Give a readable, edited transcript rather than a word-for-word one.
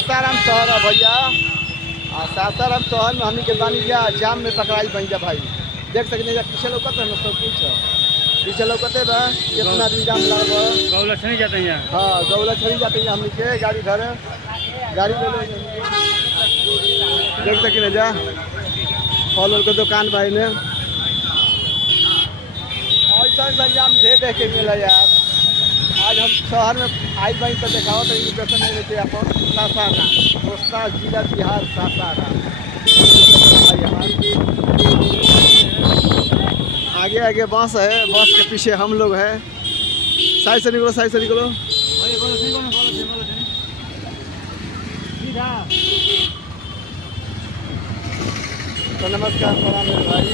सासाराम शहर है भैया। और सासाराम शहर में हमनी के बानी जा जाम में पकड़ाई बन जा भाई। देख सकते जा पीछे लौकत है ना सब कुछ पीछे लौकते बा कितना दिन जाम लागल। गौला छनी जाते हैं यहाँ। हाँ गौला छड़ी जाते हैं हमनी के गाड़ी घर गाड़ी देख सके जा फल उल के दुकान भाई ने ऐसा जाम दे के मिला यार। आज हम शहर में आई भाई तो देखाओ तो इंप्रेशन नहीं देते अपन सासाराम रोहतास जिला बिहार सासाराम। आगे आगे बस है बस के पीछे हम लोग हैं। साइड से निकलो साइड से निकलो। तो नमस्कार प्रणाम मेरे भाई।